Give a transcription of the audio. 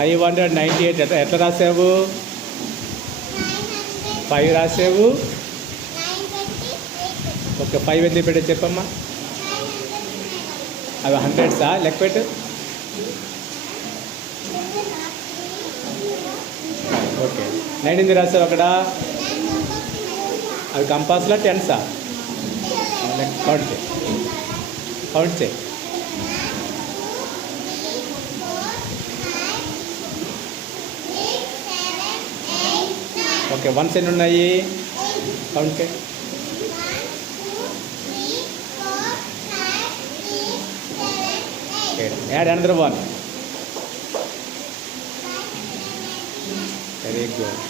598 ఎట్లా రాసావు? 5 రాసావు. ఓకే, 5 ఎందుకు పెట్టే చెప్పమ్మా. అవి హండ్రెడ్సా? లెక్క పెట్టు. ఓకే, 9 ఎందుకు రాసావు అక్కడ? అవి కంపాస్లా టెన్సా? కౌంట్ చేయి, కౌంట్ చేయి. ఓకే, 1s ఎన్ని ఉన్నాయి? కౌంట్ చేయి. Add another 1. Very good.